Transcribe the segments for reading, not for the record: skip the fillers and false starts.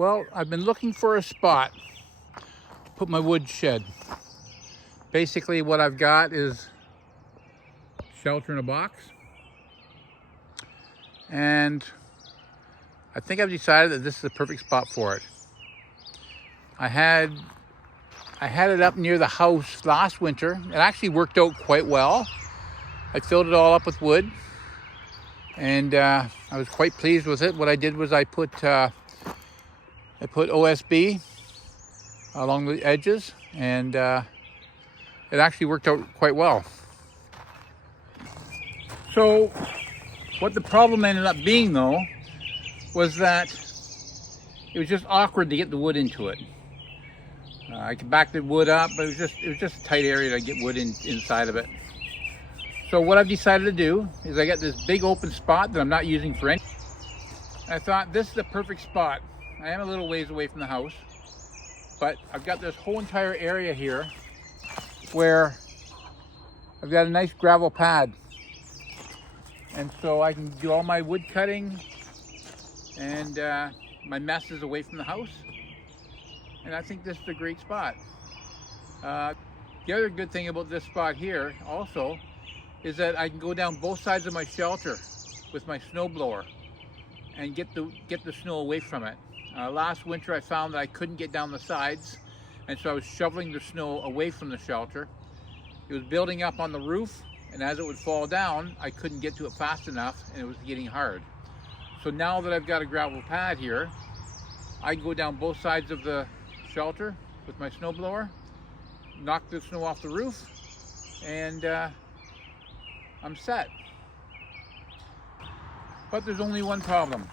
Well, I've been looking for a spot to put my wood shed. Basically what I've got is shelter in a box. And I think I've decided that this is the perfect spot for it. I had it up near the house last winter. It actually worked out quite well. I filled it all up with wood, and I was quite pleased with it. What I did was I put OSB along the edges, and it actually worked out quite well. So what the problem ended up being, though, was that it was just awkward to get the wood into it. I could back the wood up, but it was just a tight area to get wood inside of it. So what I've decided to do is I got this big open spot that I'm not using for anything. I thought this is the perfect spot. I am a little ways away from the house, but I've got this whole entire area here where I've got a nice gravel pad. And so I can do all my wood cutting and my messes away from the house. And I think this is a great spot. The other good thing about this spot here also is that I can go down both sides of my shelter with my snowblower and get the snow away from it. Last winter I found that I couldn't get down the sides, and so I was shoveling the snow away from the shelter. It was building up on the roof, and as it would fall down, I couldn't get to it fast enough, and it was getting hard. So now that I've got a gravel pad here, I can go down both sides of the shelter with my snowblower, knock the snow off the roof, and I'm set. But there's only one problem,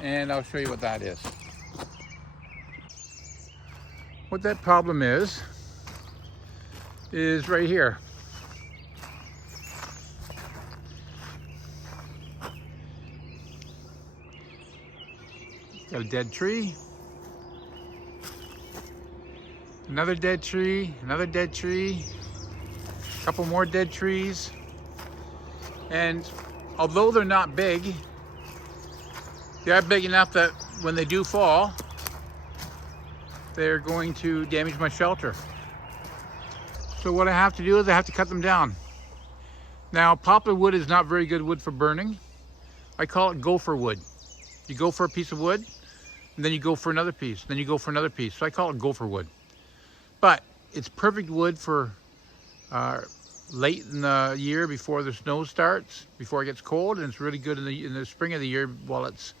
and I'll show you what that is. What that problem is right here. Got a dead tree, another dead tree, another dead tree, a couple more dead trees. And although they're not big, they are big enough that when they do fall, they're going to damage my shelter. So what I have to do is I have to cut them down. Now, poplar wood is not very good wood for burning. I call it gopher wood. You go for a piece of wood, and then you go for another piece, then you go for another piece. So I call it gopher wood. But it's perfect wood for late in the year before the snow starts, before it gets cold, and it's really good in the spring of the year while it's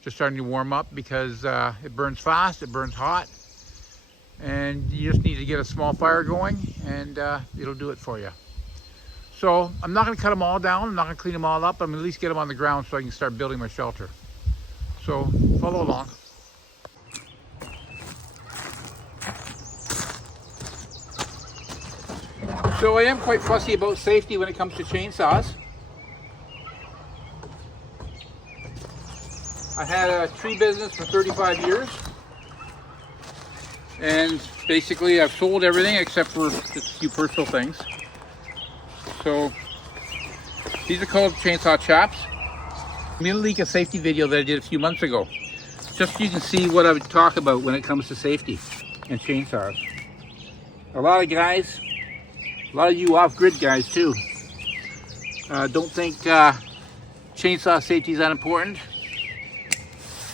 just starting to warm up, because it burns fast, it burns hot, and you just need to get a small fire going, and it'll do it for you. So I'm not going to cut them all down, I'm not going to clean them all up, I'm going to at least get them on the ground so I can start building my shelter. So follow along. So I am quite fussy about safety when it comes to chainsaws. I had a tree business for 35 years, and basically I've sold everything except for just a few personal things. So these are called chainsaw chaps. I'm going to leak a safety video that I did a few months ago, just so you can see what I would talk about when it comes to safety and chainsaws. A lot of guys, a lot of you off-grid guys too, don't think chainsaw safety is that important.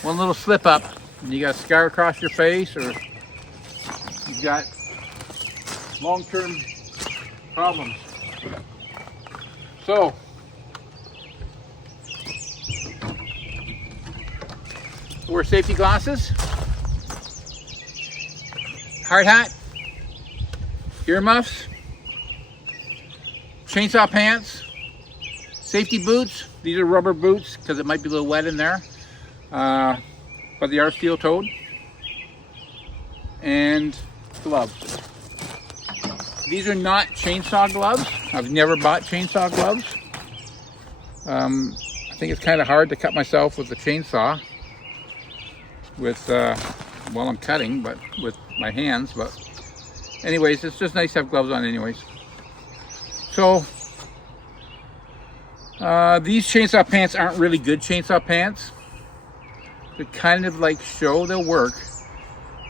One little slip up and you got a scar across your face, or you've got long-term problems. So wear safety glasses, hard hat, earmuffs, chainsaw pants, safety boots. These are rubber boots because it might be a little wet in there, but they are steel-toed, and gloves. These are not chainsaw gloves. I've never bought chainsaw gloves. I think it's kind of hard to cut myself with the chainsaw while I'm cutting, but with my hands. But anyways, it's just nice to have gloves on anyways. So these chainsaw pants aren't really good chainsaw pants. They're kind of like show, they'll work,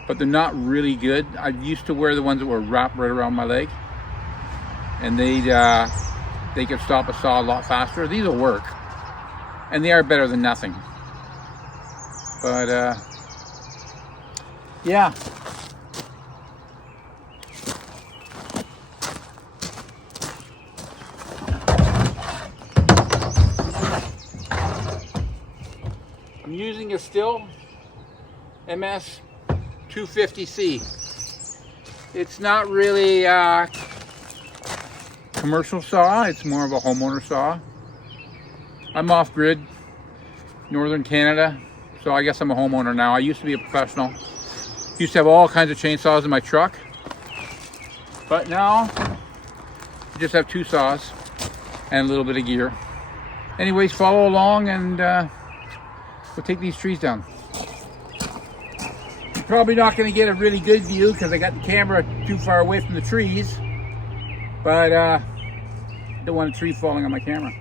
but they're not really good. I used to wear the ones that were wrapped right around my leg, and they could stop a saw a lot faster. These will work, and they are better than nothing. But yeah. I'm using a Stihl MS 250C. It's not really a commercial saw, it's more of a homeowner saw. I'm off grid, northern Canada, so I guess I'm a homeowner now. I used to be a professional. Used to have all kinds of chainsaws in my truck, but now I just have 2 saws and a little bit of gear. Anyways, follow along and we'll take these trees down. Probably not going to get a really good view because I got the camera too far away from the trees, but don't want a tree falling on my camera.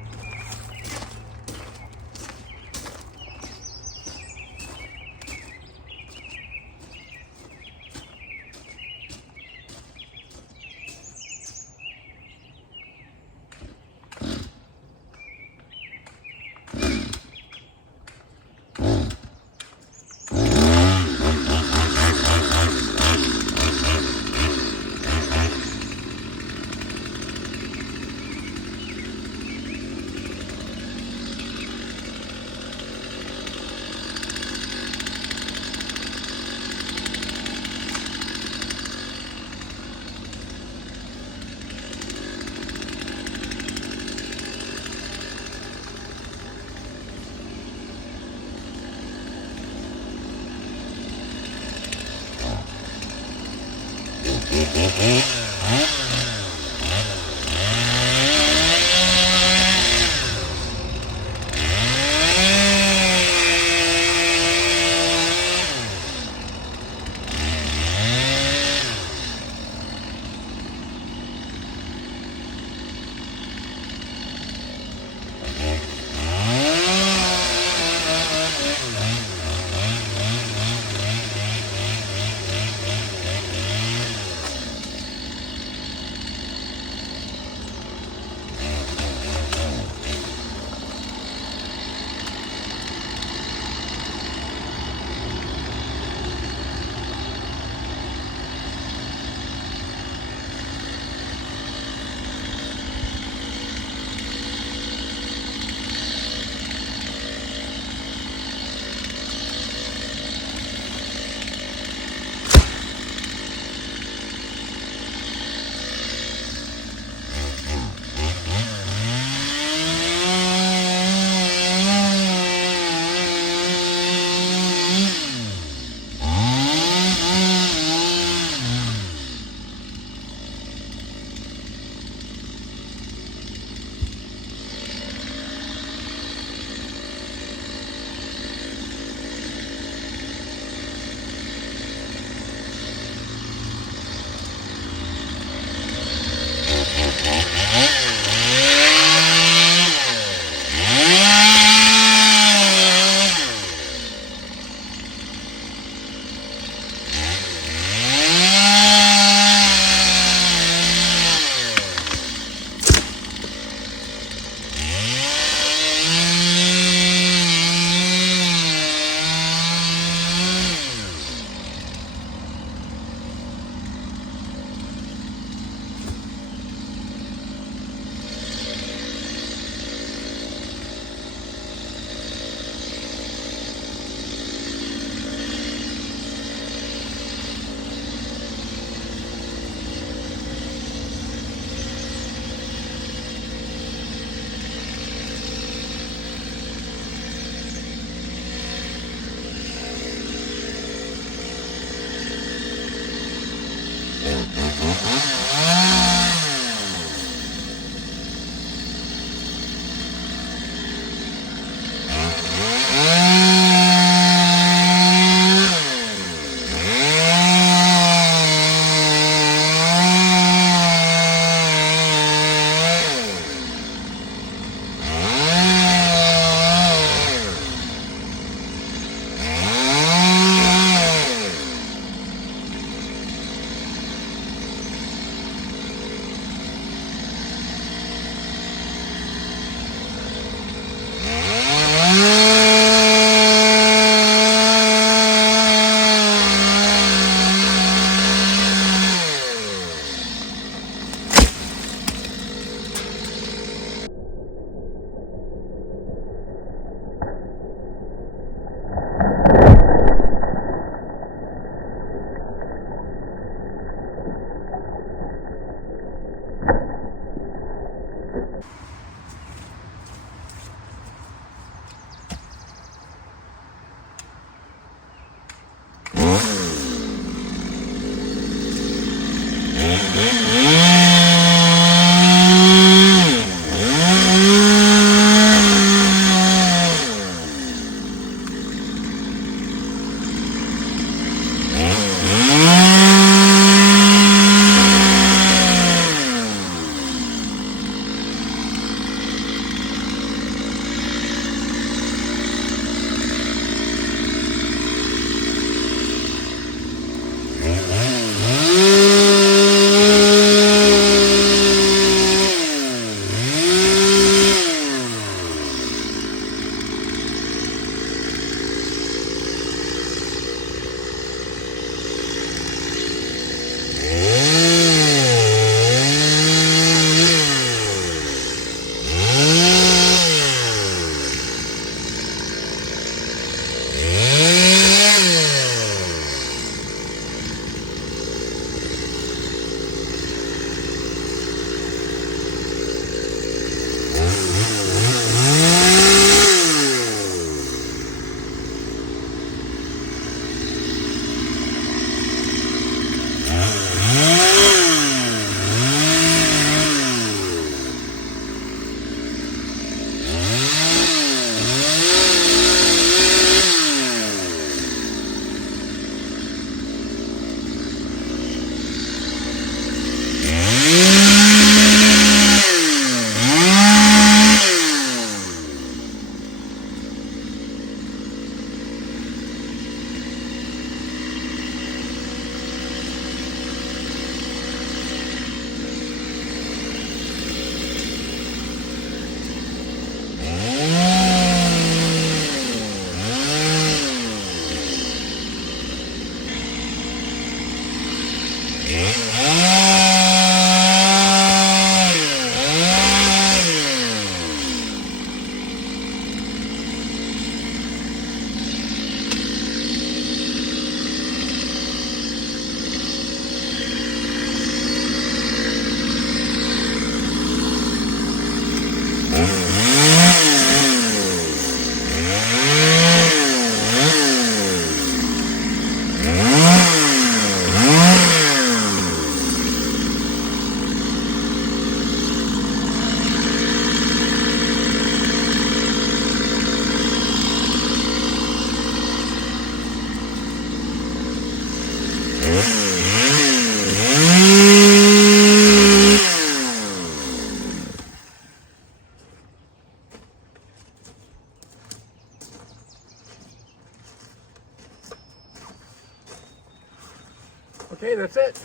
Okay, that's it.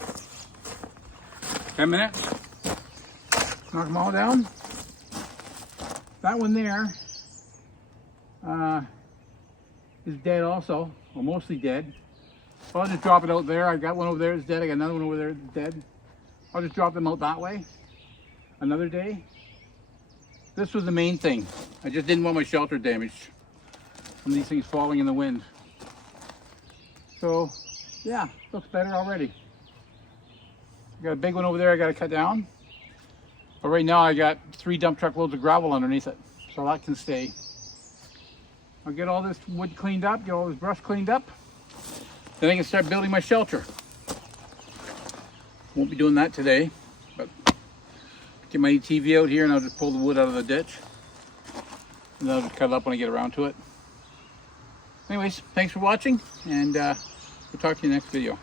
10 minutes. Knock them all down. That one there is dead also, or mostly dead. I'll just drop it out there. I got one over there that's dead. I got another one over there that's dead. I'll just drop them out that way another day. This was the main thing. I just didn't want my shelter damaged from these things falling in the wind. So, yeah, looks better already. Got a big one over there I got to cut down. But right now I got 3 dump truck loads of gravel underneath it, so that can stay. I'll get all this wood cleaned up, get all this brush cleaned up. Then I can start building my shelter. Won't be doing that today, but get my ATV out here and I'll just pull the wood out of the ditch. And then I'll just cut it up when I get around to it. Anyways, thanks for watching, and we'll talk to you in the next video.